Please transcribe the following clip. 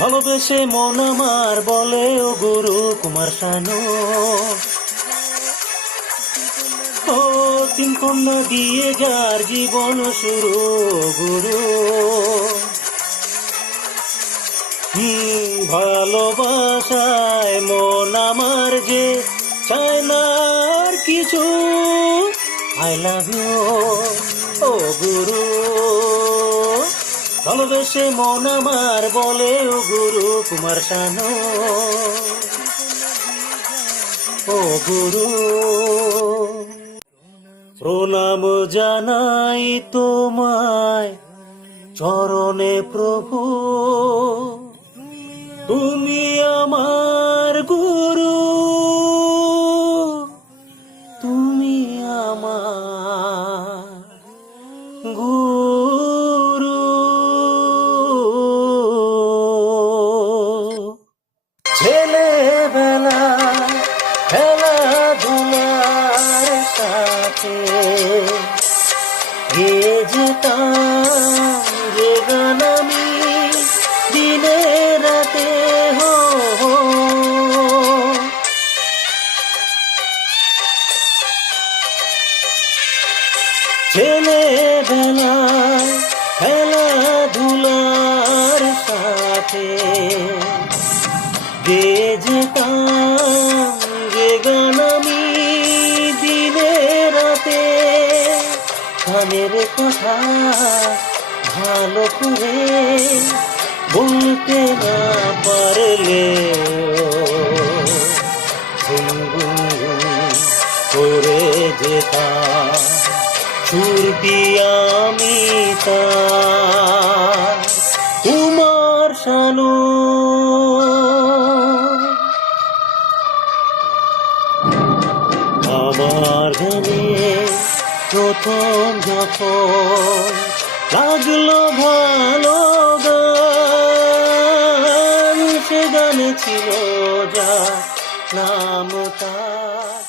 ভালোবেসে মন আমার বলে ও গুরু কুমার শানু, ও তিন কন্যা দিয়ে যার জীবন শুরু গুরু। ভালোবাসায় মন আমার যে চায় না আর কিছু, আই লাভ ইউ ও গুরু। ভালোবেসে মন আমার বলে ও গুরু কুমার শানু, ও গুরু। প্রণাম জানাই তোমায় চরণে প্রভু, তুমি আমার গুরু, তুমি আমার গুরু। ছেলেবেলা খেলাধুলার সাথে গেয়ে যেতাম যে গান আমি দিনে রাতে, হো ছেলেবেলা খেলাধুলার সাথে গেয়ে যেতাম যে গান আমি দিনে রাতে। গানের কথা ভালো করে বলতে না পারলে গুনগুন করে যেতাম সুরটি আমি তার কুমার শানু। আমার গানে প্রথম যখন লাগলো ভালো গান, সে গানে ছিল যা নাম তার